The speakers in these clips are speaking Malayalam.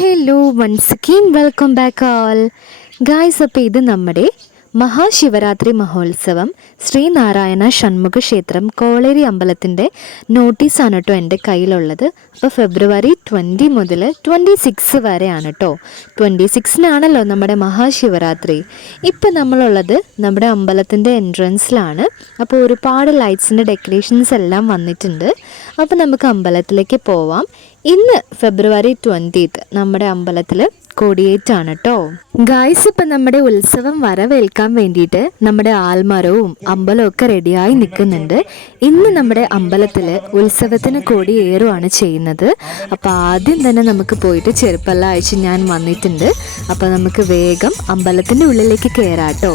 Hello once again welcome back all guys അപ്പോൾ ഇത് നമ്മുടെ മഹാശിവരാത്രി മഹോത്സവം ശ്രീനാരായണ ഷൺമുഖ ക്ഷേത്രം കോളേരി അമ്പലത്തിന്റെ നോട്ടീസാണ് കേട്ടോ എന്റെ കയ്യിലുള്ളത്. അപ്പോൾ ഫെബ്രുവരി ട്വന്റി മുതൽ ട്വന്റി സിക്സ് വരെയാണ് കേട്ടോ. ട്വന്റി സിക്സിനാണല്ലോ നമ്മുടെ മഹാശിവരാത്രി. ഇപ്പം നമ്മളുള്ളത് നമ്മുടെ അമ്പലത്തിന്റെ എൻട്രൻസിലാണ് അപ്പോൾ ഒരുപാട് ലൈറ്റ്സിന്റെ ഡെക്കറേഷൻസ് എല്ലാം വന്നിട്ടുണ്ട്. അപ്പോൾ നമുക്ക് അമ്പലത്തിലേക്ക് പോവാം. ഇന്ന് ഫെബ്രുവരി ട്വന്റീത്ത് നമ്മുടെ അമ്പലത്തിൽ കൊടിയേറ്റാണ് കേട്ടോ ഗായ്സ് ഇപ്പം നമ്മുടെ ഉത്സവം വരവേൽക്കാൻ വേണ്ടിയിട്ട് നമ്മുടെ ആൽമരവും അമ്പലവും ഒക്കെ റെഡിയായി നിൽക്കുന്നുണ്ട്. ഇന്ന് നമ്മുടെ അമ്പലത്തിൽ ഉത്സവത്തിന് കൊടിയേറുവാണ് ചെയ്യുന്നത്. അപ്പോൾ ആദ്യം തന്നെ നമുക്ക് പോയിട്ട് ചെറുപ്പല്ല അയച്ച് ഞാൻ വന്നിട്ടുണ്ട്. അപ്പോൾ നമുക്ക് വേഗം അമ്പലത്തിന്റെ ഉള്ളിലേക്ക് കയറാട്ടോ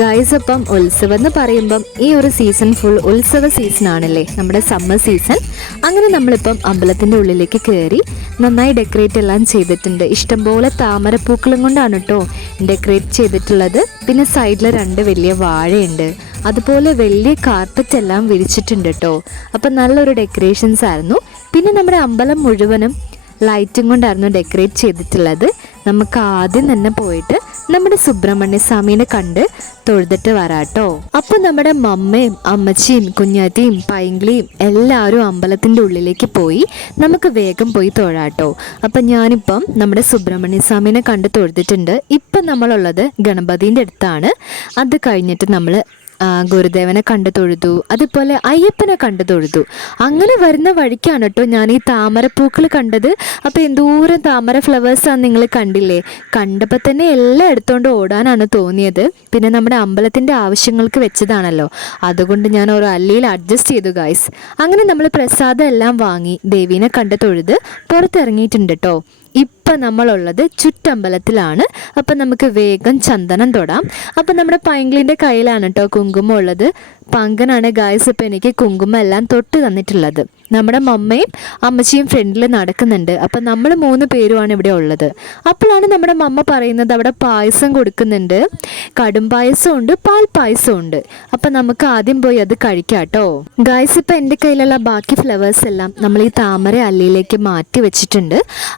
ഗായ്സ് അപ്പം ഉത്സവം എന്ന് പറയുമ്പം ഈ ഒരു സീസൺ ഫുൾ ഉത്സവ സീസൺ ആണല്ലേ? നമ്മുടെ സമ്മർ സീസൺ അങ്ങനെ നമ്മളിപ്പം അമ്പലത്തിന്റെ ഉള്ളിലേക്ക് കയറി നന്നായി ഡെക്കറേറ്റ് എല്ലാം ചെയ്തിട്ടുണ്ട്. ഇഷ്ടംപോലെ താമരപ്പൂക്കളും കൊണ്ടാണ് കേട്ടോ ഡെക്കറേറ്റ് ചെയ്തിട്ടുള്ളത്. പിന്നെ സൈഡിൽ രണ്ട് വലിയ വാഴയുണ്ട്. അതുപോലെ വലിയ കാർപ്പറ്റ് എല്ലാം വിരിച്ചിട്ടുണ്ട് കേട്ടോ അപ്പം നല്ലൊരു ഡെക്കറേഷൻസ് ആയിരുന്നു പിന്നെ നമ്മുടെ അമ്പലം മുഴുവനും ലൈറ്റും കൊണ്ടായിരുന്നു ഡെക്കറേറ്റ് ചെയ്തിട്ടുള്ളത്. നമുക്ക് ആദ്യം തന്നെ പോയിട്ട് നമ്മുടെ സുബ്രഹ്മണ്യ സ്വാമീനെ കണ്ട് തൊഴുതിട്ട് വരാട്ടോ. അപ്പൊ നമ്മുടെ മമ്മയും അമ്മച്ചിയും കുഞ്ഞാറ്റിയും പൈങ്കിളിയും എല്ലാവരും അമ്പലത്തിന്റെ ഉള്ളിലേക്ക് പോയി നമുക്ക് വേഗം പോയി തൊഴാട്ടോ. അപ്പൊ ഞാനിപ്പം നമ്മുടെ സുബ്രഹ്മണ്യ സ്വാമീനെ കണ്ട് തൊഴുതിട്ടുണ്ട്. ഇപ്പം നമ്മളുള്ളത് ഗണപതിന്റെ അടുത്താണ്. അത് കഴിഞ്ഞിട്ട് നമ്മൾ ഗുരുദേവനെ കണ്ടു തൊഴുതു. അതുപോലെ അയ്യപ്പനെ കണ്ടു തൊഴുതു. അങ്ങനെ വരുന്ന വഴിക്കാണ് കേട്ടോ ഞാൻ ഈ താമരപ്പൂക്കൾ കണ്ടത്. അപ്പോൾ എന്തോരം താമര ഫ്ലവേഴ്സാണ് നിങ്ങൾ കണ്ടില്ലേ? കണ്ടപ്പോൾ തന്നെ എല്ലാം എടുത്തുകൊണ്ട് ഓടാനാണ് തോന്നിയത്. പിന്നെ നമ്മുടെ അമ്പലത്തിന്റെ ആവശ്യങ്ങൾക്ക് വെച്ചതാണല്ലോ. അതുകൊണ്ട് ഞാൻ ഒരു അല്ലിയിൽ അഡ്ജസ്റ്റ് ചെയ്തു ഗായ്സ് അങ്ങനെ നമ്മൾ പ്രസാദം എല്ലാം വാങ്ങി ദേവീനെ കണ്ടു തൊഴുത് പുറത്തിറങ്ങിയിട്ടുണ്ട് കേട്ടോ ഇപ്പം നമ്മളുള്ളത് ചുറ്റമ്പലത്തിലാണ്. അപ്പം നമുക്ക് വേഗം ചന്ദനം തൊടാം. അപ്പം നമ്മുടെ പൈങ്കിളിന്റെ കയ്യിലാണ് കേട്ടോ കുങ്കുമം ഉള്ളത്. പങ്കനാണ് ഗായ്സ് ഇപ്പം എനിക്ക് കുങ്കുമം എല്ലാം തൊട്ട് തന്നിട്ടുള്ളത്. നമ്മുടെ മമ്മയും അമ്മച്ചിയും ഫ്രണ്ടിൽ നടക്കുന്നുണ്ട്. അപ്പം നമ്മൾ മൂന്ന് പേരുമാണ് ഇവിടെ ഉള്ളത്. അപ്പോഴാണ് നമ്മുടെ മമ്മ പറയുന്നത് അവിടെ പായസം കൊടുക്കുന്നുണ്ട്. കടും പായസം ഉണ്ട് പാൽ പായസം ഉണ്ട് അപ്പം നമുക്ക് ആദ്യം പോയി അത് കഴിക്കാം കേട്ടോ ഗായ്സ് ഇപ്പം എന്റെ കയ്യിലുള്ള ബാക്കി ഫ്ലവേഴ്സ് എല്ലാം നമ്മൾ ഈ താമര അല്ലിയിലേക്ക് മാറ്റി വെച്ചിട്ടുണ്ട്.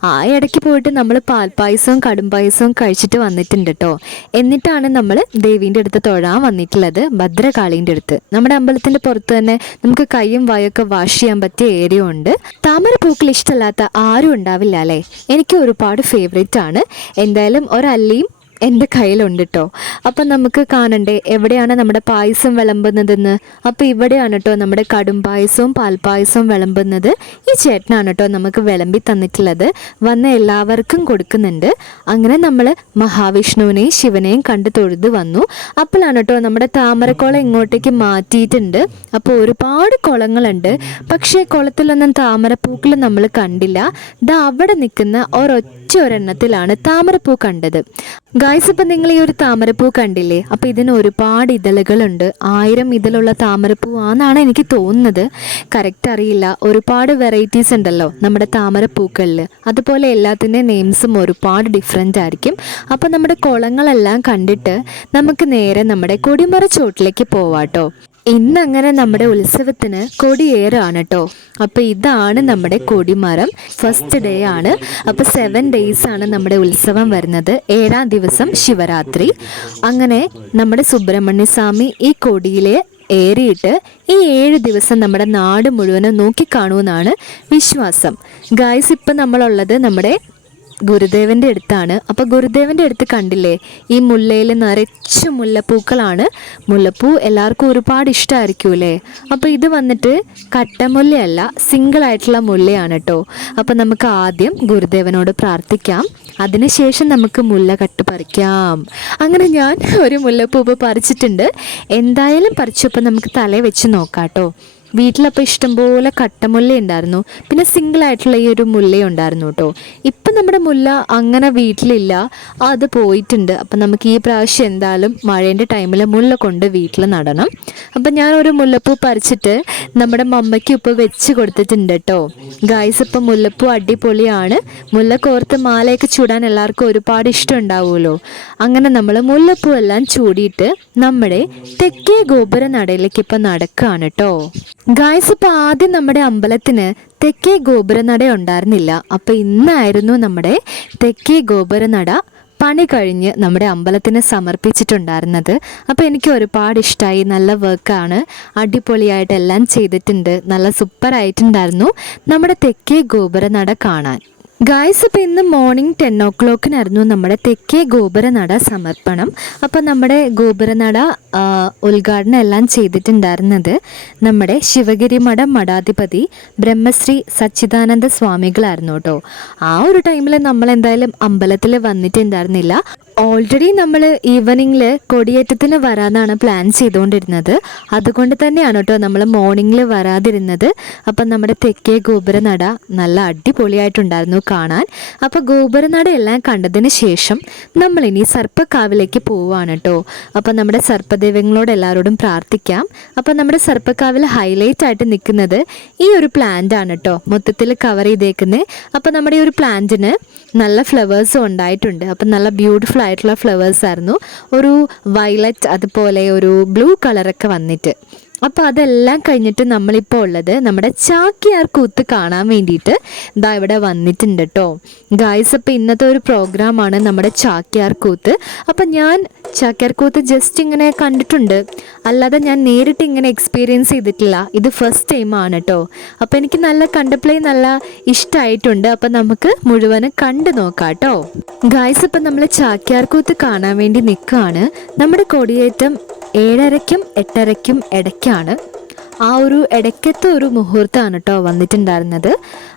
ആ ഇടയ്ക്ക് പോയിട്ട് നമ്മൾ പാൽ പായസവും കടും പായസവും കഴിച്ചിട്ട് വന്നിട്ടുണ്ട് കേട്ടോ എന്നിട്ടാണ് നമ്മൾ ദേവീന്റെ അടുത്ത് തൊഴാൻ വന്നിട്ടുള്ളത് ഭദ്രകാളീന്റെ അടുത്ത്. നമ്മുടെ അമ്പലത്തിന്റെ പുറത്ത് തന്നെ നമുക്ക് കൈയും വായൊക്കെ വാഷ് ചെയ്യാൻ പറ്റിയ ഏരിയ ഉണ്ട്. താമര പൂക്കൾ ഇഷ്ടമല്ലാത്ത ആരും ഉണ്ടാവില്ല അല്ലേ? എനിക്ക് ഒരുപാട് ഫേവറേറ്റ് ആണ്. എന്തായാലും ഒരല്ലിയും എന്റെ കയ്യിലുണ്ട് കേട്ടോ അപ്പം നമുക്ക് കാണണ്ടേ എവിടെയാണ് നമ്മുടെ പായസം വിളമ്പുന്നതെന്ന്? അപ്പോൾ ഇവിടെയാണ് കേട്ടോ നമ്മുടെ കടും പായസവും പാൽപ്പായസവും വിളമ്പുന്നത്. ഈ ചേട്ടനാണ് കേട്ടോ നമുക്ക് വിളമ്പി തന്നിട്ടുള്ളത്. വന്ന എല്ലാവർക്കും കൊടുക്കുന്നുണ്ട്. അങ്ങനെ നമ്മൾ മഹാവിഷ്ണുവിനെയും ശിവനെയും കണ്ടു തൊഴുത് വന്നു. അപ്പോഴാണ് കേട്ടോ നമ്മുടെ താമരക്കുളം ഇങ്ങോട്ടേക്ക് മാറ്റിയിട്ടുണ്ട്. അപ്പോൾ ഒരുപാട് കുളങ്ങളുണ്ട്. പക്ഷേ കുളത്തിലൊന്നും താമരപ്പൂക്കൾ നമ്മൾ കണ്ടില്ല. ദാ അവിടെ നിൽക്കുന്ന ഒരൊറ്റ ഒരെണ്ണത്തിലാണ് താമരപ്പൂ കണ്ടത്. ഗായ്സ് ഇപ്പം നിങ്ങൾ ഈ ഒരു താമരപ്പൂ കണ്ടില്ലേ? അപ്പം ഇതിന് ഒരുപാട് ഇതളുകളുണ്ട്. ആയിരം ഇതളുള്ള താമരപ്പൂ ആണെന്നാണ് എനിക്ക് തോന്നുന്നത്. കറക്റ്റ് അറിയില്ല. ഒരുപാട് വെറൈറ്റീസ് ഉണ്ടല്ലോ നമ്മുടെ താമരപ്പൂക്കളിൽ. അതുപോലെ എല്ലാത്തിന്റെ നെയിംസും ഒരുപാട് ഡിഫറെന്റ് ആയിരിക്കും. അപ്പം നമ്മുടെ കുളങ്ങളെല്ലാം കണ്ടിട്ട് നമുക്ക് നേരെ നമ്മുടെ കൊടിമറ ചോട്ടിലേക്ക് പോവാട്ടോ. ഇന്ന് അങ്ങനെ നമ്മുടെ ഉത്സവത്തിന് കൊടിയേറാണ് കേട്ടോ അപ്പോൾ ഇതാണ് നമ്മുടെ കൊടിമരം. ഫസ്റ്റ് ഡേ ആണ്. അപ്പോൾ സെവൻ ഡേയ്സ് ആണ് നമ്മുടെ ഉത്സവം വരുന്നത്. ഏഴാം ദിവസം ശിവരാത്രി. അങ്ങനെ നമ്മുടെ സുബ്രഹ്മണ്യ സ്വാമി ഈ കൊടിയിലെ ഏറിയിട്ട് ഈ ഏഴ് ദിവസം നമ്മുടെ നാട് മുഴുവനും നോക്കിക്കാണുമെന്നാണ് വിശ്വാസം. ഗായ്സ് ഇപ്പം നമ്മളുള്ളത് നമ്മുടെ ഗുരുദേവന്റെ അടുത്താണ്. അപ്പൊ ഗുരുദേവന്റെ അടുത്ത് കണ്ടില്ലേ ഈ മുല്ലയിൽ നിറച്ച് മുല്ലപ്പൂക്കളാണ്. മുല്ലപ്പൂ എല്ലാവർക്കും ഒരുപാട് ഇഷ്ടമായിരിക്കൂലേ അപ്പൊ ഇത് വന്നിട്ട് കട്ടമുല്ലയല്ല സിംഗിൾ ആയിട്ടുള്ള മുല്ലയാണ് കേട്ടോ അപ്പൊ നമുക്ക് ആദ്യം ഗുരുദേവനോട് പ്രാർത്ഥിക്കാം. അതിനുശേഷം നമുക്ക് മുല്ല കട്ട് പറിക്കാം. അങ്ങനെ ഞാൻ ഒരു മുല്ലപ്പൂവ് പറിച്ചിട്ടുണ്ട്. എന്തായാലും പറിച്ചപ്പോൾ നമുക്ക് തലേ വെച്ച് നോക്കാം കേട്ടോ വീട്ടിലപ്പോൾ ഇഷ്ടംപോലെ കട്ടമുല്ല ഉണ്ടായിരുന്നു പിന്നെ സിംഗിൾ ആയിട്ടുള്ള ഈ ഒരു മുല്ല ഉണ്ടായിരുന്നു കേട്ടോ. ഇപ്പം നമ്മുടെ മുല്ല അങ്ങനെ വീട്ടിലില്ല. അത് പോയിട്ടുണ്ട്. അപ്പം നമുക്ക് ഈ പ്രാവശ്യം എന്തായാലും മഴേന്റെ ടൈമിൽ മുല്ല കൊണ്ട് വീട്ടിൽ നടണം. അപ്പം ഞാൻ ഒരു മുല്ലപ്പൂ പറിച്ചിട്ട് നമ്മുടെ മമ്മയ്ക്ക് ഇപ്പോൾ വെച്ച് കൊടുത്തിട്ടുണ്ട് കേട്ടോ. ഗായ്സ് ഇപ്പം മുല്ലപ്പൂ അടിപൊളിയാണ്. മുല്ല കോർത്ത് മാലയൊക്കെ ചൂടാൻ എല്ലാവർക്കും ഒരുപാട് ഇഷ്ടം ഉണ്ടാവുമല്ലോ. അങ്ങനെ നമ്മൾ മുല്ലപ്പൂ എല്ലാം ചൂടിയിട്ട് നമ്മുടെ തെക്കേ ഗോപുര നടയിലേക്ക് ഇപ്പം നടക്കുകയാണ് കേട്ടോ. ഗായ്സ് ഇപ്പൊ ആദ്യം നമ്മുടെ അമ്പലത്തിന് തെക്കേ ഗോപുരനട ഉണ്ടായിരുന്നില്ല. അപ്പൊ ഇന്നായിരുന്നു നമ്മുടെ തെക്കേ ഗോപുരനട പണി കഴിഞ്ഞ് നമ്മുടെ അമ്പലത്തിന് സമർപ്പിച്ചിട്ടുണ്ടായിരുന്നത്. അപ്പോൾ എനിക്ക് ഒരുപാട് ഇഷ്ടമായി നല്ല വർക്കാണ് അടിപൊളിയായിട്ട് എല്ലാം ചെയ്തിട്ടുണ്ട്. നല്ല സൂപ്പർ ആയിട്ടുണ്ടായിരുന്നു നമ്മുടെ തെക്കേ ഗോപുരനട കാണാൻ. ഗായ്സ് ഇപ്പം ഇന്ന് മോർണിംഗ് ടെൻ ഒ ക്ലോക്കിനായിരുന്നു നമ്മുടെ തെക്കേ ഗോപുരനട സമർപ്പണം. അപ്പം നമ്മുടെ ഗോപുരനട ഉദ്ഘാടനം എല്ലാം ചെയ്തിട്ടുണ്ടായിരുന്നത് നമ്മുടെ ശിവഗിരി മഠം മഠാധിപതി ബ്രഹ്മശ്രീ സച്ചിദാനന്ദ സ്വാമികളായിരുന്നു കേട്ടോ. ആ ഒരു ടൈമിൽ നമ്മൾ എന്തായാലും അമ്പലത്തിൽ വന്നിട്ടുണ്ടായിരുന്നില്ല. ഓൾറെഡി നമ്മൾ ഈവനിങ്ങിൽ കൊടിയേറ്റത്തിന് വരാനാണ് പ്ലാൻ ചെയ്തുകൊണ്ടിരുന്നത് അതുകൊണ്ട് തന്നെയാണ് കേട്ടോ നമ്മൾ മോർണിംഗിൽ വരാതിരുന്നത്. അപ്പം നമ്മുടെ തെക്കേ ഗോപുരനട നല്ല അടിപൊളിയായിട്ടുണ്ടായിരുന്നു കാണാൻ. അപ്പോൾ ഗോപുരനട എല്ലാം കണ്ടതിന് ശേഷം നമ്മൾ ഇനി സർപ്പക്കാവിലേക്ക് പോവുകയാണ് കേട്ടോ അപ്പം നമ്മുടെ സർപ്പദൈവങ്ങളോട് എല്ലാവരോടും പ്രാർത്ഥിക്കാം. അപ്പം നമ്മുടെ സർപ്പക്കാവിൽ ഹൈലൈറ്റ് ആയിട്ട് നിൽക്കുന്നത് ഈ ഒരു പ്ലാന്റ് ആണ് കേട്ടോ മൊത്തത്തിൽ കവർ ചെയ്തേക്കുന്നത് അപ്പം നമ്മുടെ ഈ ഒരു പ്ലാന്റിന് നല്ല ഫ്ലവേഴ്സും ഉണ്ടായിട്ടുണ്ട്. അപ്പം നല്ല ബ്യൂട്ടിഫുൾ ആയിട്ടുള്ള ഫ്ലവേഴ്സ് ആയിരുന്നു. ഒരു വയലറ്റ് അതുപോലെ ഒരു ബ്ലൂ കളറൊക്കെ വന്നിട്ട്. അപ്പോൾ അതെല്ലാം കഴിഞ്ഞിട്ട് നമ്മളിപ്പോൾ ഉള്ളത് നമ്മുടെ ചാക്കിയാർ കൂത്ത് കാണാൻ വേണ്ടിയിട്ട് ഇതാ ഇവിടെ വന്നിട്ടുണ്ട് കേട്ടോ ഗായ്സ് അപ്പോൾ ഇന്നത്തെ ഒരു പ്രോഗ്രാമാണ് നമ്മുടെ ചാക്കിയാർ കൂത്ത്. അപ്പം ഞാൻ ചാക്കിയാർ കൂത്ത് ജസ്റ്റ് ഇങ്ങനെ കണ്ടിട്ടുണ്ട്. അല്ലാതെ ഞാൻ നേരിട്ട് ഇങ്ങനെ എക്സ്പീരിയൻസ് ചെയ്തിട്ടില്ല. ഇത് ഫസ്റ്റ് ടൈം ആണ് കേട്ടോ അപ്പോൾ എനിക്ക് നല്ല കണ്ടപ്ലേ നല്ല ഇഷ്ടമായിട്ടുണ്ട് അപ്പം നമുക്ക് മുഴുവനും കണ്ടു നോക്കാം കേട്ടോ ഗായ്സ് അപ്പം നമ്മൾ ചാക്യാർ കൂത്ത് കാണാൻ വേണ്ടി നിൽക്കുകയാണ്. നമ്മുടെ കൊടിയേറ്റം ഏഴരയ്ക്കും എട്ടരയ്ക്കും ഇടയ്ക്കാണ്. ആ ഒരു ഇടയ്ക്കത്തെ ഒരു മുഹൂർത്തമാണ് കേട്ടോ വന്നിട്ടുണ്ടായിരുന്നത്.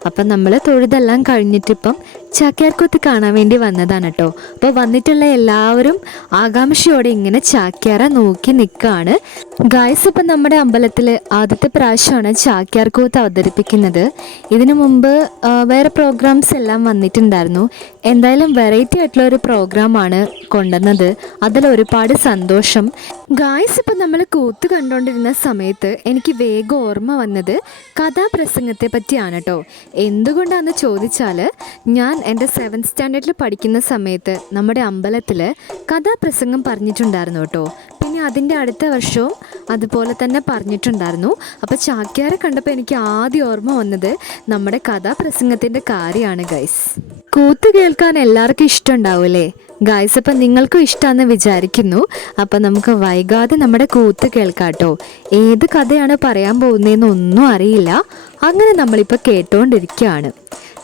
അപ്പം നമ്മൾ തൊഴുതെല്ലാം കഴിഞ്ഞിട്ടിപ്പം ചാക്യാർക്കൊത്ത് കാണാൻ വേണ്ടി വന്നതാണ് കേട്ടോ അപ്പോൾ വന്നിട്ടുള്ള എല്ലാവരും ആകാംക്ഷയോടെ ഇങ്ങനെ ചാക്യാറ നോക്കി നിൽക്കുകയാണ് ഗായ്സ് ഇപ്പം നമ്മുടെ അമ്പലത്തിൽ ആദ്യത്തെ പ്രാവശ്യമാണ് ചാക്യാർക്കൂത്ത് അവതരിപ്പിക്കുന്നത്. ഇതിനു മുമ്പ് വേറെ പ്രോഗ്രാംസ് എല്ലാം വന്നിട്ടുണ്ടായിരുന്നു. എന്തായാലും വെറൈറ്റി ആയിട്ടുള്ള ഒരു പ്രോഗ്രാമാണ് കൊണ്ടുവന്നത്. അതിൽ ഒരുപാട് സന്തോഷം. ഗായ്സ് ഇപ്പം നമ്മൾ കൂത്ത് കണ്ടുകൊണ്ടിരുന്ന സമയത്ത് എനിക്ക് വേഗം ഓർമ്മ വന്നത് കഥാപ്രസംഗത്തെ പറ്റിയാണ് കേട്ടോ എന്തുകൊണ്ടാണെന്ന് ചോദിച്ചാൽ ഞാൻ എന്റെ സെവൻത് സ്റ്റാൻഡേർഡിൽ പഠിക്കുന്ന സമയത്ത് നമ്മുടെ അമ്പലത്തിൽ കഥാപ്രസംഗം പറഞ്ഞിട്ടുണ്ടായിരുന്നു കേട്ടോ അതിന്റെ അടുത്ത വർഷവും അതുപോലെ തന്നെ പറഞ്ഞിട്ടുണ്ടായിരുന്നു. അപ്പോൾ ചാക്യാരെ കണ്ടപ്പോൾ എനിക്ക് ആദ്യം ഓർമ്മ വന്നത് നമ്മുടെ കഥാപ്രസംഗത്തിന്റെ കാര്യമാണ് ഗൈസ് കൂത്ത് കേൾക്കാൻ എല്ലാവർക്കും ഇഷ്ടമുണ്ടാവില്ലേ? ഗായ്സ് അപ്പം നിങ്ങൾക്കും ഇഷ്ടമാണെന്ന് വിചാരിക്കുന്നു. അപ്പം നമുക്ക് വൈകാതെ നമ്മുടെ കൂത്ത് കേൾക്കാട്ടോ ഏത് കഥയാണ് പറയാൻ പോകുന്നതെന്ന് ഒന്നും അറിയില്ല. അങ്ങനെ നമ്മളിപ്പോൾ കേട്ടുകൊണ്ടിരിക്കുകയാണ്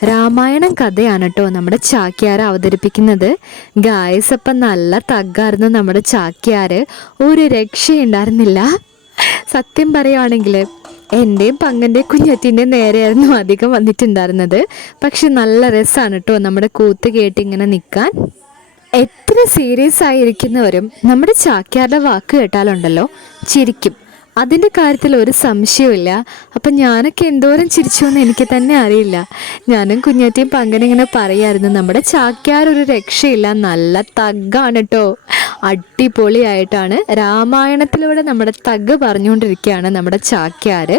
രാമായണം കഥയാണ് കേട്ടോ നമ്മുടെ ചാക്യാർ അവതരിപ്പിക്കുന്നത്. ഗായസ് അപ്പം നല്ല തഗ്ഗായിരുന്നു നമ്മുടെ ചാക്യാർ. ഒരു രക്ഷയുണ്ടായിരുന്നില്ല. സത്യം പറയുവാണെങ്കിൽ എന്റെയും പങ്കന്റെയും കുഞ്ഞറ്റിന്റെ നേരെയായിരുന്നു അധികം വന്നിട്ടുണ്ടായിരുന്നത്. പക്ഷെ നല്ല രസമാണ് കേട്ടോ നമ്മുടെ കൂത്ത് കേട്ട് ഇങ്ങനെ നിൽക്കാൻ എത്ര സീരിയസ് ആയിരിക്കുന്നവരും നമ്മുടെ ചാക്യാരുടെ വാക്ക് കേട്ടാലുണ്ടല്ലോ. ചിരിക്കും. അതിന്റെ കാര്യത്തിൽ ഒരു സംശയമില്ല അപ്പം ഞാനൊക്കെ എന്തോരം ചിരിച്ചു എന്ന് എനിക്ക് തന്നെ അറിയില്ല. ഞാനും കുഞ്ഞാറ്റയും പങ്കനെ ഇങ്ങനെ പറയായിരുന്നു. നമ്മുടെ ചാക്യാർ ഒരു രക്ഷയില്ല. നല്ല തഗ്ഗാണ് കേട്ടോ അടിപൊളിയായിട്ടാണ് രാമായണത്തിലൂടെ നമ്മുടെ തഗ് പറഞ്ഞുകൊണ്ടിരിക്കുകയാണ് നമ്മുടെ ചാക്യാർ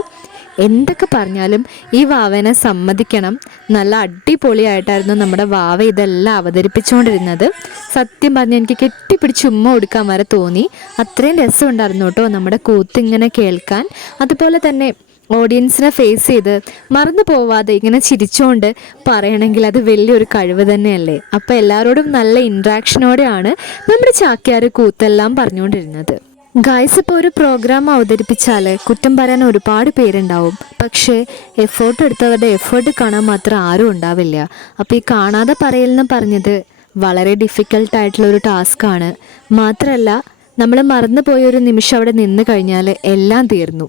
എന്തൊക്കെ പറഞ്ഞാലും ഈ വാവനെ സമ്മതിക്കണം. നല്ല അടിപൊളിയായിട്ടായിരുന്നു നമ്മുടെ വാവ ഇതെല്ലാം അവതരിപ്പിച്ചുകൊണ്ടിരുന്നത്. സത്യം പറഞ്ഞ് എനിക്ക് കെട്ടിപ്പിടിച്ച് ഉമ്മ കൊടുക്കാൻ വരെ തോന്നി. അത്രയും രസമുണ്ടായിരുന്നു കേട്ടോ നമ്മുടെ കൂത്ത് ഇങ്ങനെ കേൾക്കാൻ. അതുപോലെ തന്നെ ഓഡിയൻസിനെ ഫേസ് ചെയ്ത് മറന്നു പോവാതെ ഇങ്ങനെ ചിരിച്ചുകൊണ്ട് പറയണമെങ്കിൽ അത് വലിയൊരു കഴിവ് തന്നെയല്ലേ? അപ്പോൾ എല്ലാവരോടും നല്ല ഇൻട്രാക്ഷനോടെയാണ് നമ്മുടെ ചാക്യാർ കൂത്തെല്ലാം പറഞ്ഞുകൊണ്ടിരുന്നത്. ഗായ്സ് ഇപ്പോൾ ഒരു പ്രോഗ്രാം അവതരിപ്പിച്ചാൽ കുറ്റം പറയാൻ ഒരുപാട് പേരുണ്ടാവും. പക്ഷേ എഫേർട്ട് എടുത്തവരുടെ എഫേർട്ട് കാണാൻ മാത്രം ആരും ഉണ്ടാവില്ല. അപ്പോൾ ഈ കാണാതെ പറയലെന്ന് പറഞ്ഞത് വളരെ ഡിഫിക്കൽട്ട് ആയിട്ടുള്ള ഒരു ടാസ്ക്കാണ് മാത്രമല്ല നമ്മൾ മറന്നുപോയ ഒരു നിമിഷം അവിടെ നിന്ന് കഴിഞ്ഞാൽ എല്ലാം തീർന്നു.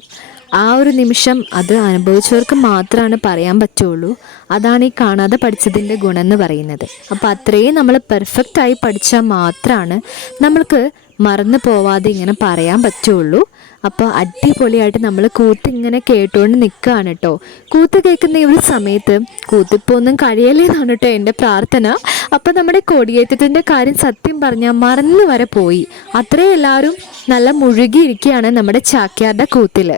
ആ ഒരു നിമിഷം അത് അനുഭവിച്ചവർക്ക് മാത്രമാണ് പറയാൻ പറ്റുള്ളൂ. അതാണ് ഈ കാണാതെ പഠിച്ചതിന്റെ ഗുണം എന്ന് പറയുന്നത്. അപ്പോൾ അത്രയും നമ്മൾ പെർഫെക്റ്റായി പഠിച്ചാൽ മാത്രമാണ് നമ്മൾക്ക് മറന്നു പോവാതെ ഇങ്ങനെ പറയാൻ പറ്റുള്ളൂ. അപ്പോൾ അടിപൊളിയായിട്ട് നമ്മൾ കൂത്ത് ഇങ്ങനെ കേട്ടുകൊണ്ട് നിൽക്കുകയാണ് കേട്ടോ കൂത്ത് കേൾക്കുന്ന ഈ ഒരു സമയത്ത് കൂത്തിപ്പോൾ ഒന്നും കഴിയല്ലേ എന്നാണ് കേട്ടോ എന്റെ പ്രാർത്ഥന. അപ്പോൾ നമ്മുടെ കൊടിയേറ്റത്തിന്റെ കാര്യം സത്യം പറഞ്ഞാൽ മറന്നു വരെ പോയി. അത്രയും എല്ലാവരും നല്ല മുഴുകിയിരിക്കുകയാണ് നമ്മുടെ ചാക്യാരുടെ കൂത്തിൽ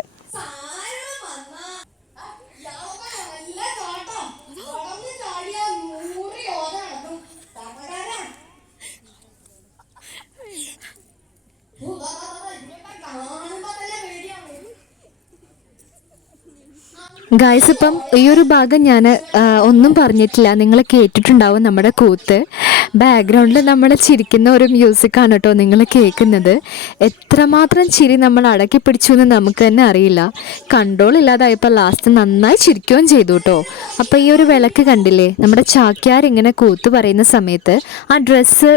ഗായ്സ് ഇപ്പം ഈ ഒരു ഭാഗം ഞാൻ ഒന്നും പറഞ്ഞിട്ടില്ല. നിങ്ങൾ കേട്ടിട്ടുണ്ടാവും നമ്മുടെ കൂത്ത്. ബാക്ക്ഗ്രൗണ്ടിൽ നമ്മൾ ചിരിക്കുന്ന ഒരു മ്യൂസിക്കാണ് കേട്ടോ നിങ്ങൾ കേൾക്കുന്നത്. എത്രമാത്രം ചിരി നമ്മൾ അടക്കി പിടിച്ചു എന്ന് നമുക്ക് തന്നെ അറിയില്ല. കൺട്രോൾ ഇല്ലാതായപ്പോൾ ലാസ്റ്റ് നന്നായി ചിരിക്കുകയും ചെയ്തു കേട്ടോ. അപ്പോൾ ഈ ഒരു വിളക്ക് കണ്ടില്ലേ? നമ്മുടെ ചാക്യാർ ഇങ്ങനെ കൂത്ത് പറയുന്ന സമയത്ത് ആ ഡ്രസ്സ്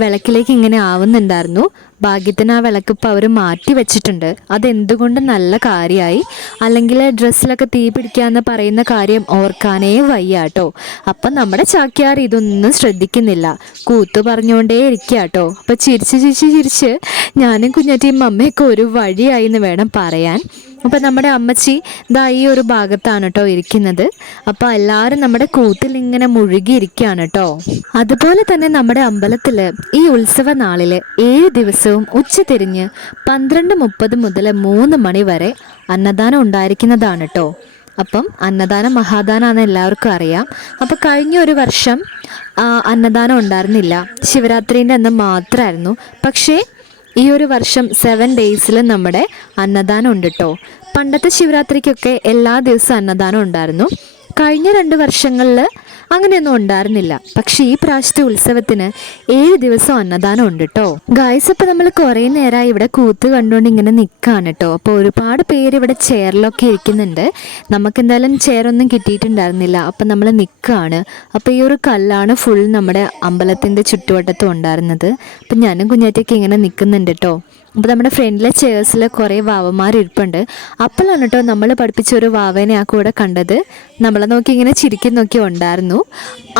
വിളക്കിലേക്ക് ഇങ്ങനെ ആവുന്നുണ്ടായിരുന്നു. ഭാഗ്യത്തിന് ആ വിളക്ക് ഇപ്പോൾ അവർ മാറ്റി വെച്ചിട്ടുണ്ട്. അതെന്തുകൊണ്ട് നല്ല കാര്യമായി അല്ലെങ്കിൽ ഡ്രസ്സിലൊക്കെ തീ പിടിക്കാന്ന് പറയുന്ന കാര്യം ഓർക്കാനേ വയ്യ കേട്ടോ. അപ്പം നമ്മുടെ ചാക്യാർ ഇതൊന്നും ശ്രദ്ധിക്കുന്നില്ല. കൂത്തു പറഞ്ഞുകൊണ്ടേ ഇരിക്കുക കേട്ടോ. അപ്പം ചിരിച്ച് ചിരിച്ച് ചിരിച്ച് ഞാനും കുഞ്ഞാറ്റിയും അമ്മയൊക്കെ ഒരു വഴിയായി എന്ന് വേണം പറയാൻ. അപ്പം നമ്മുടെ അമ്മച്ചി ദാ ഈ ഒരു ഭാഗത്താണ് കേട്ടോ ഇരിക്കുന്നത്. അപ്പോൾ എല്ലാവരും നമ്മുടെ കൂത്തിൽ ഇങ്ങനെ മുഴുകിയിരിക്കുകയാണ് കേട്ടോ. അതുപോലെ തന്നെ നമ്മുടെ അമ്പലത്തിൽ ഈ ഉത്സവ നാളിൽ ഏഴ് ദിവസവും ഉച്ച തിരിഞ്ഞ് പന്ത്രണ്ട് മുപ്പത് മുതൽ മൂന്ന് മണി വരെ അന്നദാനം ഉണ്ടായിരിക്കുന്നതാണ് കേട്ടോ അപ്പം അന്നദാനം മഹാദാനാന്ന് എല്ലാവർക്കും അറിയാം. അപ്പോൾ കഴിഞ്ഞ ഒരു വർഷം അന്നദാനം ഉണ്ടായിരുന്നില്ല. ശിവരാത്രീന്റെ അന്ന് മാത്രമായിരുന്നു പക്ഷേ ഈ ഒരു വർഷം സെവൻ ഡേയ്സിൽ നമ്മുടെ അന്നദാനം ഉണ്ട് കേട്ടോ പണ്ടത്തെ ശിവരാത്രിക്കൊക്കെ എല്ലാ ദിവസവും അന്നദാനം ഉണ്ടായിരുന്നു. കഴിഞ്ഞ രണ്ട് വർഷങ്ങളിൽ അങ്ങനെയൊന്നും ഉണ്ടായിരുന്നില്ല. പക്ഷെ ഈ പ്രാവശ്യത്തെ ഉത്സവത്തിന് ഏഴ് ദിവസം അന്നദാനം ഉണ്ട് കേട്ടോ ഗായ്സ് അപ്പൊ നമ്മൾ കുറേ നേരമായി ഇവിടെ കൂത്ത് കണ്ടുകൊണ്ട് ഇങ്ങനെ നിൽക്കുകയാണ് കേട്ടോ അപ്പോൾ ഒരുപാട് പേര് ഇവിടെ ചെയറിലൊക്കെ ഇരിക്കുന്നുണ്ട്. നമുക്ക് എന്തായാലും ചെയറൊന്നും കിട്ടിയിട്ടുണ്ടായിരുന്നില്ല. അപ്പം നമ്മൾ നിൽക്കുകയാണ് അപ്പോൾ ഈ ഒരു കല്ലാണ് ഫുൾ നമ്മുടെ അമ്പലത്തിന്റെ ചുറ്റുവട്ടത്തും ഉണ്ടായിരുന്നത്. അപ്പം ഞാനും കുഞ്ഞാറ്റൊക്കെ ഇങ്ങനെ നിൽക്കുന്നുണ്ട് കേട്ടോ അപ്പോൾ നമ്മുടെ ഫ്രണ്ടിലെ ചെയേഴ്സിൽ കുറേ വാവന്മാർ ഇരിപ്പുണ്ട്. അപ്പോഴാണ് കേട്ടോ നമ്മൾ പഠിപ്പിച്ച ഒരു വാവനെ ആ കൂടെ കണ്ടത്. നമ്മളെ നോക്കി ഇങ്ങനെ ചിരിക്കുന്നൊക്കെ ഉണ്ടായിരുന്നു.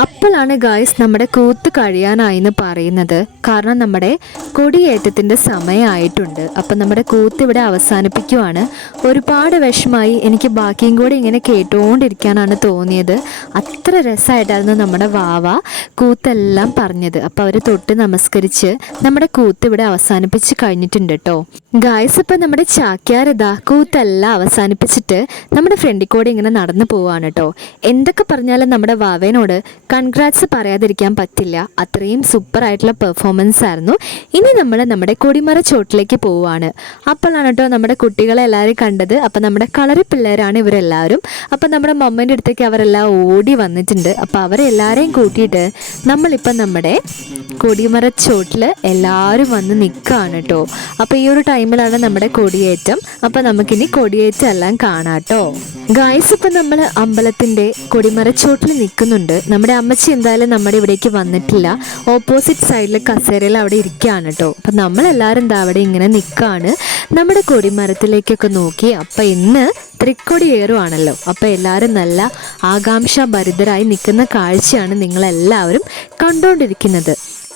അപ്പോഴാണ് ഗായ്സ് നമ്മുടെ കൂത്ത് കഴിയാനായി എന്ന് പറയുന്നത്. കാരണം നമ്മുടെ കൊടിയേറ്റത്തിന്റെ സമയമായിട്ടുണ്ട്. അപ്പം നമ്മുടെ കൂത്ത് ഇവിടെ അവസാനിപ്പിക്കുവാണ്. ഒരുപാട് വിഷമായി എനിക്ക് ബാക്കിയും കൂടി ഇങ്ങനെ കേട്ടുകൊണ്ടിരിക്കാനാണ് തോന്നിയത്. അത്ര രസമായിട്ടായിരുന്നു നമ്മുടെ വാവ കൂത്തെല്ലാം പറഞ്ഞത്. അപ്പോൾ അവർ തൊട്ട് നമസ്കരിച്ച് നമ്മുടെ കൂത്ത് ഇവിടെ അവസാനിപ്പിച്ച് കഴിഞ്ഞിട്ടുണ്ട്. കേട്ടോ ഗായ്സ് ഇപ്പം നമ്മുടെ ചാക്യാരതാ കൂത്തെല്ലാം അവസാനിപ്പിച്ചിട്ട് നമ്മുടെ ഫ്രണ്ടിൽ കൂടെ ഇങ്ങനെ നടന്നു പോവാണ് കേട്ടോ എന്തൊക്കെ പറഞ്ഞാലും നമ്മുടെ വാവേനോട് കൺഗ്രാറ്റ്സ് പറയാതിരിക്കാൻ പറ്റില്ല. അത്രയും സൂപ്പർ ആയിട്ടുള്ള പെർഫോമൻസ് ആയിരുന്നു. ഇനി നമ്മൾ നമ്മുടെ കൊടിമര ചോട്ടിലേക്ക് പോവാണ്. അപ്പോഴാണ് കേട്ടോ നമ്മുടെ കുട്ടികളെ എല്ലാവരും കണ്ടത്. അപ്പം നമ്മുടെ കളറി പിള്ളേരാണ് ഇവരെല്ലാവരും. അപ്പം നമ്മുടെ മമ്മേന്റെ അടുത്തേക്ക് അവരെല്ലാം ഓടി വന്നിട്ടുണ്ട്. അപ്പം അവരെല്ലാവരെയും കൂട്ടിയിട്ട് നമ്മളിപ്പം നമ്മുടെ കൊടിമര ചോട്ടിൽ എല്ലാവരും വന്ന് നിൽക്കുകയാണ് കേട്ടോ അപ്പോൾ ഈ ഒരു ടൈമിലാണ് നമ്മുടെ കൊടിയേറ്റം. അപ്പോൾ നമുക്കിനി കൊടിയേറ്റം എല്ലാം കാണാട്ടോ. ഗായ്സ് ഇപ്പം നമ്മൾ അമ്പലത്തിന്റെ കൊടിമരച്ചോട്ടിൽ നിൽക്കുന്നുണ്ട്. നമ്മുടെ അമ്മച്ചി എന്തായാലും നമ്മുടെ ഇവിടേക്ക് വന്നിട്ടില്ല. ഓപ്പോസിറ്റ് സൈഡിൽ കസേരയിൽ അവിടെ ഇരിക്കുകയാണ് കേട്ടോ അപ്പം നമ്മളെല്ലാവരും എന്താ അവിടെ ഇങ്ങനെ നിൽക്കുകയാണ്. നമ്മുടെ കൊടിമരത്തിലേക്കൊക്കെ നോക്കി അപ്പം ഇന്ന് തൃക്കൊടി ഏറുവാണല്ലോ. അപ്പോൾ എല്ലാവരും നല്ല ആകാംക്ഷാഭരിതരായി നിൽക്കുന്ന കാഴ്ചയാണ് നിങ്ങളെല്ലാവരും കണ്ടുകൊണ്ടിരിക്കുന്നത്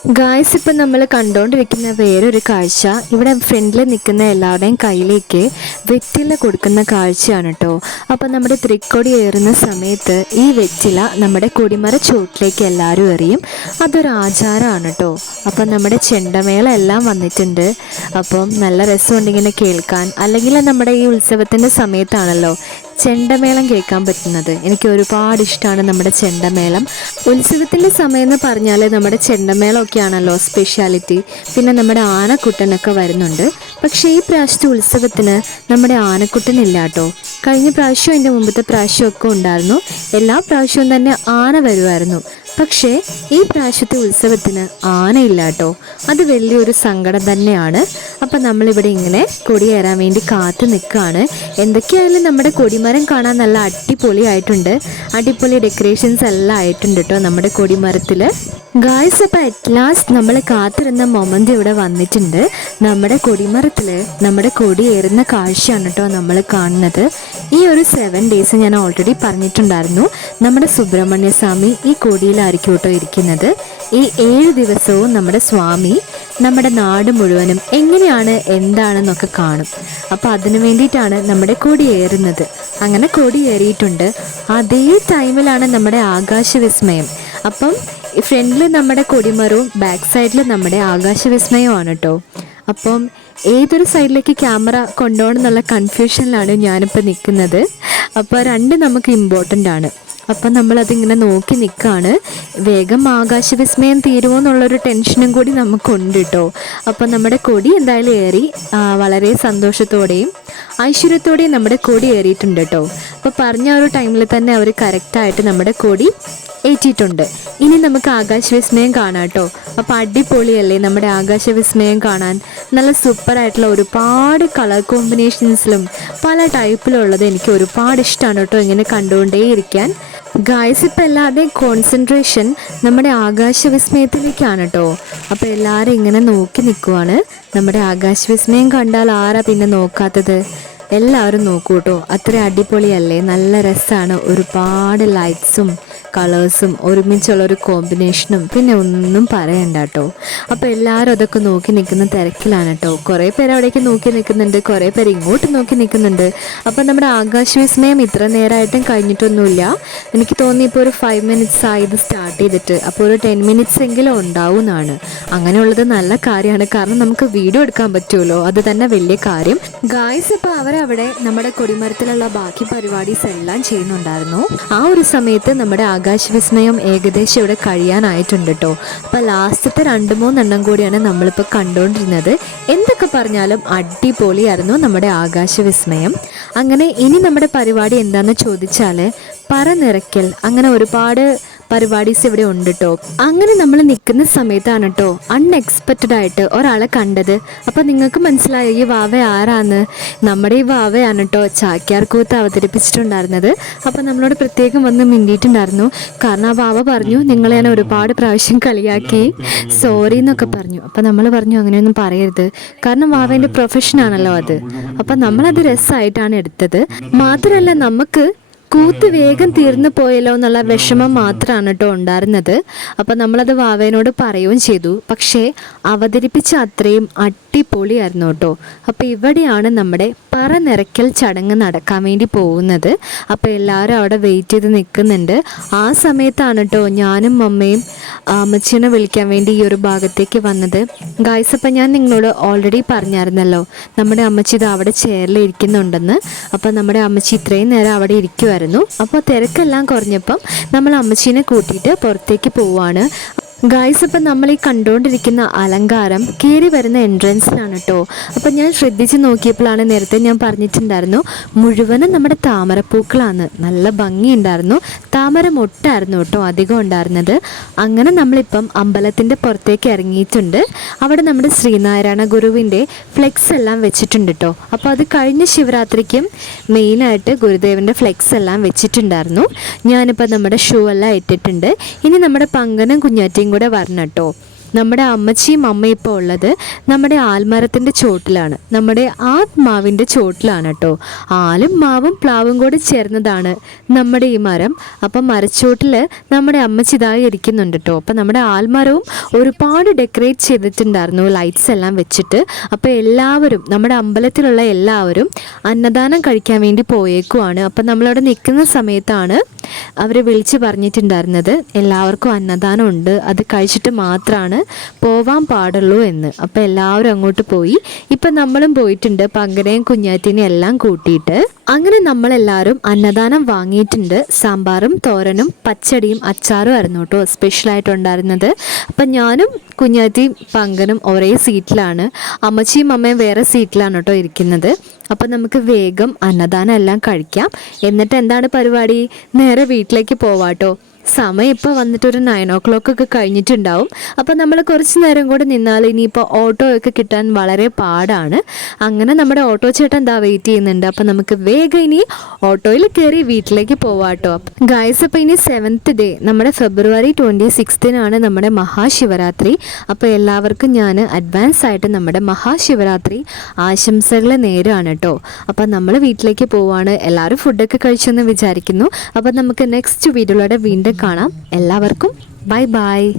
ഗായ്സ് ഇപ്പം നമ്മൾ കണ്ടുകൊണ്ടിരിക്കുന്ന വേറൊരു കാഴ്ച. ഇവിടെ ഫ്രണ്ടിൽ നിൽക്കുന്ന എല്ലാവരുടെയും കയ്യിലേക്ക് വെറ്റില കൊടുക്കുന്ന കാഴ്ചയാണ് കേട്ടോ അപ്പം നമ്മുടെ തൃക്കൊടി ഏറുന്ന സമയത്ത് ഈ വെറ്റില നമ്മുടെ കൊടിമര ചുവട്ടിലേക്ക് എല്ലാവരും എറിയും. അതൊരു ആചാരമാണ് കേട്ടോ അപ്പം നമ്മുടെ ചെണ്ടമേള എല്ലാം വന്നിട്ടുണ്ട്. അപ്പം നല്ല രസമുണ്ട് ഇങ്ങനെ കേൾക്കാൻ. അല്ലെങ്കിൽ നമ്മുടെ ഈ ഉത്സവത്തിന്റെ സമയത്താണല്ലോ. ചെണ്ടമേളം കേൾക്കാൻ പറ്റുന്നത്. എനിക്ക് ഒരുപാട് ഇഷ്ടമാണ് നമ്മുടെ ചെണ്ടമേളം. ഉത്സവത്തിന്റെ സമയം എന്ന് പറഞ്ഞാൽ നമ്മുടെ ചെണ്ടമേളമൊക്കെയാണല്ലോ സ്പെഷ്യാലിറ്റി പിന്നെ നമ്മുടെ ആനക്കുട്ടനൊക്കെ വരുന്നുണ്ട്. പക്ഷേ ഈ പ്രാവശ്യത്തെ ഉത്സവത്തിന് നമ്മുടെ ആനക്കുട്ടനില്ല കേട്ടോ കഴിഞ്ഞ പ്രാവശ്യവും എന്റെ മുമ്പത്തെ പ്രാവശ്യമൊക്കെ ഉണ്ടായിരുന്നു. എല്ലാ പ്രാവശ്യവും തന്നെ ആന വരുമായിരുന്നു. പക്ഷേ ഈ പ്രാവശ്യത്തെ ഉത്സവത്തിന് ആനയില്ല കേട്ടോ അത് വലിയൊരു സങ്കടം തന്നെയാണ്. അപ്പം നമ്മളിവിടെ ഇങ്ങനെ കൊടിയേറാൻ വേണ്ടി കാത്തു നിൽക്കുകയാണ്. എന്തൊക്കെയായാലും നമ്മുടെ കൊടിമരം കാണാൻ നല്ല അടിപൊളിയായിട്ടുണ്ട്. അടിപൊളി ഡെക്കറേഷൻസ് എല്ലാം ആയിട്ടുണ്ട് കേട്ടോ നമ്മുടെ കൊടിമരത്തിൽ ഗായ്സ് അപ്പം അറ്റ് ലാസ്റ്റ് നമ്മൾ കാത്തിരുന്ന മൊമന്റ് ഇവിടെ വന്നിട്ടുണ്ട്. നമ്മുടെ കൊടിമരത്തിൽ നമ്മുടെ കൊടിയേറുന്ന കാഴ്ചയാണ് കേട്ടോ നമ്മൾ കാണുന്നത്. ഈ ഒരു സെവൻ ഡേയ്സ് ഞാൻ ഓൾറെഡി പറഞ്ഞിട്ടുണ്ടായിരുന്നു. നമ്മുടെ സുബ്രഹ്മണ്യ സ്വാമി ഈ കൊടിയിലായിരിക്കും കേട്ടോ ഇരിക്കുന്നത്. ഈ ഏഴ് ദിവസവും നമ്മുടെ സ്വാമി നമ്മുടെ നാട് മുഴുവനും എങ്ങനെയാണ് എന്താണെന്നൊക്കെ കാണും. അപ്പോൾ അതിനു വേണ്ടിയിട്ടാണ് നമ്മുടെ കൊടിയേറുന്നത്. അങ്ങനെ കൊടിയേറിയിട്ടുണ്ട്. അതേ ടൈമിലാണ് നമ്മുടെ ആകാശവിസ്മയം. അപ്പം ഫ്രണ്ടിൽ നമ്മുടെ കൊടിമരവും ബാക്ക് സൈഡിൽ നമ്മുടെ ആകാശവിസ്മയമാണ് കേട്ടോ അപ്പം ഏതൊരു സൈഡിലേക്ക് ക്യാമറ കൊണ്ടുപോകണം എന്നുള്ള കൺഫ്യൂഷനിലാണ് ഞാനിപ്പോൾ നിൽക്കുന്നത് അപ്പോൾ രണ്ട് നമുക്ക് ഇമ്പോർട്ടന്റ് ആണ്. അപ്പം നമ്മളതിങ്ങനെ നോക്കി നിൽക്കുകയാണ് വേഗം ആകാശവിസ്മയം തീരുമോ എന്നുള്ളൊരു ടെൻഷനും കൂടി നമുക്കുണ്ട് കേട്ടോ അപ്പം നമ്മുടെ കൊടി എന്തായാലും ഏറി വളരെ സന്തോഷത്തോടെയും ഐശ്വര്യത്തോടെയും നമ്മുടെ കൊടി ഏറിയിട്ടുണ്ട് കേട്ടോ അപ്പോൾ പറഞ്ഞ ഒരു ടൈമിൽ തന്നെ അവർ കറക്റ്റായിട്ട് നമ്മുടെ കൊടി ഏറ്റിയിട്ടുണ്ട്. ഇനി നമുക്ക് ആകാശവിസ്മയം കാണാം കേട്ടോ അപ്പോൾ അടിപൊളിയല്ലേ നമ്മുടെ ആകാശവിസ്മയം കാണാൻ. നല്ല സൂപ്പറായിട്ടുള്ള ഒരുപാട് കളർ കോമ്പിനേഷൻസിലും പല ടൈപ്പിലുള്ളത് എനിക്ക് ഒരുപാട് ഇഷ്ടമാണ് കേട്ടോ ഇങ്ങനെ കണ്ടുകൊണ്ടേയിരിക്കാൻ. ഗായ്സ് ഇപ്പം എല്ലാവരുടെയും കോൺസെൻട്രേഷൻ നമ്മുടെ ആകാശവിസ്മയത്തിലേക്കാണ് കേട്ടോ അപ്പോൾ എല്ലാവരും ഇങ്ങനെ നോക്കി നിൽക്കുവാണ് നമ്മുടെ ആകാശവിസ്മയം കണ്ടാൽ ആരാ പിന്നെ നോക്കാത്തത്? എല്ലാവരും നോക്കൂ കേട്ടോ അത്ര അടിപൊളിയല്ലേ? നല്ല രസമാണ് ഒരുപാട് ലൈറ്റ്സും കളേഴ്സും ഒരുമിച്ചുള്ള ഒരു കോമ്പിനേഷനും പിന്നെ ഒന്നും പറയണ്ട കേട്ടോ അപ്പോൾ എല്ലാവരും അതൊക്കെ നോക്കി നിൽക്കുന്ന തിരക്കിലാണ് കേട്ടോ കുറേ പേര് അവിടേക്ക് നോക്കി നിൽക്കുന്നുണ്ട് കുറേ പേര് ഇങ്ങോട്ട് നോക്കി നിൽക്കുന്നുണ്ട്. അപ്പോൾ നമ്മുടെ ആകാശ വിസ്മയം ഇത്ര നേരമായിട്ടും കഴിഞ്ഞിട്ടൊന്നുമില്ല. എനിക്ക് തോന്നി ഇപ്പോൾ ഒരു ഫൈവ് മിനിറ്റ്സ് ആയി ഇത് സ്റ്റാർട്ട് ചെയ്തിട്ട്. അപ്പോൾ ഒരു ടെൻ മിനിറ്റ്സ് എങ്കിലും ഉണ്ടാവും എന്നാണ് അങ്ങനെയുള്ളത് നല്ല കാര്യമാണ്. കാരണം നമുക്ക് വീഡിയോ എടുക്കാൻ പറ്റുമല്ലോ. അത് തന്നെ വലിയ കാര്യം. ഗായ്സ് ഇപ്പോൾ അവരവിടെ നമ്മുടെ കൊടിമരത്തിലുള്ള ബാക്കി പരിപാടീസ് എല്ലാം ചെയ്യുന്നുണ്ടായിരുന്നു. ആ ഒരു സമയത്ത് നമ്മുടെ ആകാശവിസ്മയം ഏകദേശം ഇവിടെ കഴിയാനായിട്ടുണ്ട് കേട്ടോ അപ്പോൾ ലാസ്റ്റത്തെ രണ്ട് മൂന്നെണ്ണം കൂടിയാണ് നമ്മളിപ്പോൾ കണ്ടുകൊണ്ടിരുന്നത് എന്തൊക്കെ പറഞ്ഞാലും അടിപൊളിയായിരുന്നു നമ്മുടെ ആകാശവിസ്മയം. അങ്ങനെ ഇനി നമ്മുടെ പരിപാടി എന്താണെന്ന് ചോദിച്ചാൽ പറ നിറയ്ക്കൽ. അങ്ങനെ ഒരുപാട് പരിപാടീസ് ഇവിടെ ഉണ്ട് കേട്ടോ അങ്ങനെ നമ്മൾ നിൽക്കുന്ന സമയത്താണ് കേട്ടോ അൺഎക്സ്പെക്റ്റഡ് ആയിട്ട് ഒരാളെ കണ്ടത്. അപ്പം നിങ്ങൾക്ക് മനസ്സിലായോ ഈ വാവ ആരാന്ന്? നമ്മുടെ ഈ വാവയാണ് കേട്ടോ ചാക്യാർ കൂത്ത് അവതരിപ്പിച്ചിട്ടുണ്ടായിരുന്നത്. അപ്പം നമ്മളോട് പ്രത്യേകം വന്ന് മിണ്ടിയിട്ടുണ്ടായിരുന്നു. കാരണം ആ വാവ പറഞ്ഞു നിങ്ങളെ ഞാൻ ഒരുപാട് പ്രാവശ്യം കളിയാക്കി. സോറി എന്നൊക്കെ പറഞ്ഞു. അപ്പം നമ്മൾ പറഞ്ഞു അങ്ങനെയൊന്നും പറയരുത്. കാരണം വാവേന്റെ പ്രൊഫഷനാണല്ലോ അത്. അപ്പം നമ്മളത് രസമായിട്ടാണ് എടുത്തത്. മാത്രമല്ല നമുക്ക് കൂത്ത് വേഗം തീർന്നു പോയല്ലോ എന്നുള്ള വിഷമം മാത്രമാണ് കേട്ടോ ഉണ്ടായിരുന്നത്. അപ്പം നമ്മളത് വാവേനോട് പറയുകയും ചെയ്തു. പക്ഷേ അവതരിപ്പിച്ച അത്രയും അടിപൊളിയായിരുന്നു കേട്ടോ അപ്പോൾ ഇവിടെയാണ് നമ്മുടെ പറ നിറയ്ക്കൽ ചടങ്ങ് നടക്കാൻ വേണ്ടി പോകുന്നത്. അപ്പോൾ എല്ലാവരും അവിടെ വെയിറ്റ് ചെയ്ത് നിൽക്കുന്നുണ്ട്. ആ സമയത്താണ് കേട്ടോ ഞാനും അമ്മയും അമ്മച്ചിനെ വിളിക്കാൻ വേണ്ടി ഈ ഒരു ഭാഗത്തേക്ക് വന്നത്. ഗായ്സ് അപ്പം ഞാൻ നിങ്ങളോട് ഓൾറെഡി പറഞ്ഞായിരുന്നല്ലോ. നമ്മുടെ അമ്മച്ചി ഇത് അവിടെ ചെയറിൽ ഇരിക്കുന്നുണ്ടെന്ന്. അപ്പം നമ്മുടെ അമ്മച്ചി ഇത്രയും നേരം അവിടെ ഇരിക്കുമായിരുന്നു അപ്പോൾ തിരക്കെല്ലാം കുറഞ്ഞപ്പം നമ്മൾ അമ്മച്ചീനെ കൂട്ടിയിട്ട് പുറത്തേക്ക് പോവാണ്. ഗായ്സ് ഇപ്പം നമ്മൾ ഈ കണ്ടുകൊണ്ടിരിക്കുന്ന അലങ്കാരം കയറി വരുന്ന എൻട്രൻസിലാണ് കേട്ടോ അപ്പം ഞാൻ ശ്രദ്ധിച്ച് നോക്കിയപ്പോഴാണ് നേരത്തെ ഞാൻ പറഞ്ഞിട്ടുണ്ടായിരുന്നു മുഴുവനും നമ്മുടെ താമരപ്പൂക്കളാണ്. നല്ല ഭംഗിയുണ്ടായിരുന്നു. താമര മൊട്ടായിരുന്നു കേട്ടോ അധികം ഉണ്ടായിരുന്നത്. അങ്ങനെ നമ്മളിപ്പം അമ്പലത്തിന്റെ പുറത്തേക്ക് ഇറങ്ങിയിട്ടുണ്ട്. അവിടെ നമ്മുടെ ശ്രീനാരായണ ഗുരുവിന്റെ ഫ്ലെക്സ് എല്ലാം വെച്ചിട്ടുണ്ട് കേട്ടോ അപ്പോൾ അത് കഴിഞ്ഞ ശിവരാത്രിക്കും മെയിനായിട്ട് ഗുരുദേവന്റെ ഫ്ലെക്സ് എല്ലാം വെച്ചിട്ടുണ്ടായിരുന്നു. ഞാനിപ്പോൾ നമ്മുടെ ഷൂ എല്ലാം ഇട്ടിട്ടുണ്ട്. ഇനി നമ്മുടെ പങ്കനും കുഞ്ഞാറ്റയും കൂടെ വരണം കേട്ടോ. നമ്മുടെ അമ്മച്ചിയും അമ്മയും ഇപ്പോൾ ഉള്ളത് നമ്മുടെ ആൽമരത്തിന്റെ ചോട്ടിലാണ്. നമ്മുടെ ആത്മാവിന്റെ ചോട്ടിലാണ് കേട്ടോ. ആലും മാവും പ്ലാവും കൂടി ചേർന്നതാണ് നമ്മുടെ ഈ മരം. അപ്പം മരച്ചോട്ടിൽ നമ്മുടെ അമ്മച്ചി ഇതായി ഇരിക്കുന്നുണ്ട് കേട്ടോ. അപ്പം നമ്മുടെ ആൽമരവും ഒരുപാട് ഡെക്കറേറ്റ് ചെയ്തിട്ടുണ്ടായിരുന്നു. ലൈറ്റ്സ് എല്ലാം വെച്ചിട്ട്. അപ്പോൾ എല്ലാവരും നമ്മുടെ അമ്പലത്തിലുള്ള എല്ലാവരും അന്നദാനം കഴിക്കാൻ വേണ്ടി പോയേക്കുവാണ്. അപ്പം നമ്മളവിടെ നിൽക്കുന്ന സമയത്താണ് അവർ വിളിച്ച് പറഞ്ഞിട്ടുണ്ടായിരുന്നത്. എല്ലാവർക്കും അന്നദാനം ഉണ്ട്. അത് കഴിച്ചിട്ട് മാത്രമാണ് പോവാൻ പാടുള്ളൂ എന്ന്. അപ്പോൾ എല്ലാവരും അങ്ങോട്ട് പോയി. ഇപ്പം നമ്മളും പോയിട്ടുണ്ട് പങ്കരയും കുഞ്ഞാറ്റിനെയും എല്ലാം കൂട്ടിയിട്ട്. അങ്ങനെ നമ്മളെല്ലാവരും അന്നദാനം വാങ്ങിയിട്ടുണ്ട്. സാമ്പാറും തോരനും പച്ചടിയും അച്ചാറും ആയിരുന്നു കേട്ടോ സ്പെഷ്യലായിട്ടുണ്ടായിരുന്നത്. അപ്പം ഞാനും കുഞ്ഞാറ്റിയും പങ്കനും ഒരേ സീറ്റിലാണ്. അമ്മച്ചിയും അമ്മയും വേറെ സീറ്റിലാണ് കേട്ടോ ഇരിക്കുന്നത്. അപ്പം നമുക്ക് വേഗം അന്നദാനം എല്ലാം കഴിക്കാം. എന്നിട്ട് എന്താണ് പരിപാടി? നേരെ വീട്ടിലേക്ക് പോവാട്ടോ. സമയം ഇപ്പോൾ വന്നിട്ട് ഒരു നയൻ ഓ ക്ലോക്ക് ഒക്കെ കഴിഞ്ഞിട്ടുണ്ടാവും. അപ്പോൾ നമ്മൾ കുറച്ച് നേരം കൂടെ നിന്നാൽ ഇനിയിപ്പോൾ ഓട്ടോ ഒക്കെ കിട്ടാൻ വളരെ പാടാണ്. അങ്ങനെ നമ്മുടെ ഓട്ടോ ചേട്ടൻ എന്താ വെയിറ്റ് ചെയ്യുന്നുണ്ട്. അപ്പോൾ നമുക്ക് വേഗം ഇനി ഓട്ടോയിൽ കയറി വീട്ടിലേക്ക് പോവാട്ടോ. ഗായ്സ് അപ്പോൾ ഇനി സെവൻത്ത് ഡേ നമ്മുടെ ഫെബ്രുവരി ട്വന്റി സിക്സ്തിനാണ് നമ്മുടെ മഹാശിവരാത്രി. അപ്പോൾ എല്ലാവർക്കും ഞാൻ അഡ്വാൻസ് ആയിട്ട് നമ്മുടെ മഹാശിവരാത്രി ആശംസകൾ നേരാണ് കേട്ടോ അപ്പോൾ നമ്മൾ വീട്ടിലേക്ക് പോവാണ്. എല്ലാവരും ഫുഡൊക്കെ കഴിച്ചെന്ന് വിചാരിക്കുന്നു. അപ്പോൾ നമുക്ക് നെക്സ്റ്റ് വീഡിയോയിലൂടെ വീണ്ടും കാണാം. എല്ലാവർക്കും ബൈ ബൈ.